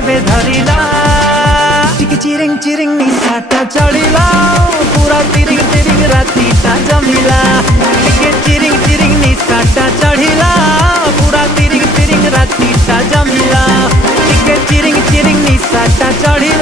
धरिला टिक चिरिंग चिरिंग निसाटा चढ़िला पूरा तिरिंग तिरिंग रातीटा जमिला टिके चिरिंग चिरिंग निसाटा चढ़िला पूरा तिरिंग तिरिंग रातीटा जमिला टिके चिरिंग चिरिंग निसाटा चढ़िला।